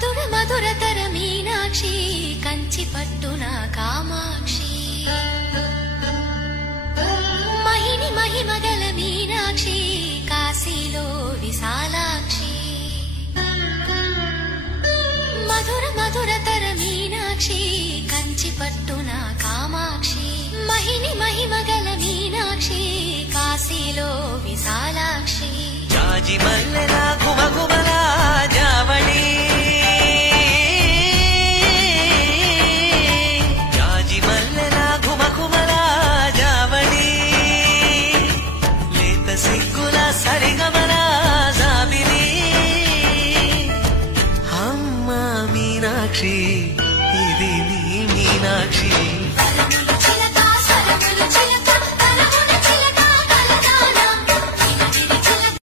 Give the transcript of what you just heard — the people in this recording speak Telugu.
మధుర మధురతర మీనాక్షి కంచి పట్టున కామాక్షి మహిని మహిమగల మీనాక్షి కాశీలో విశాలాక్షి మధుర మధురతర మీనాక్షి కంచి పట్టున కామాక్షి మహిని మహిమగల మీనాక్షి కాశీలో విశాలాక్షి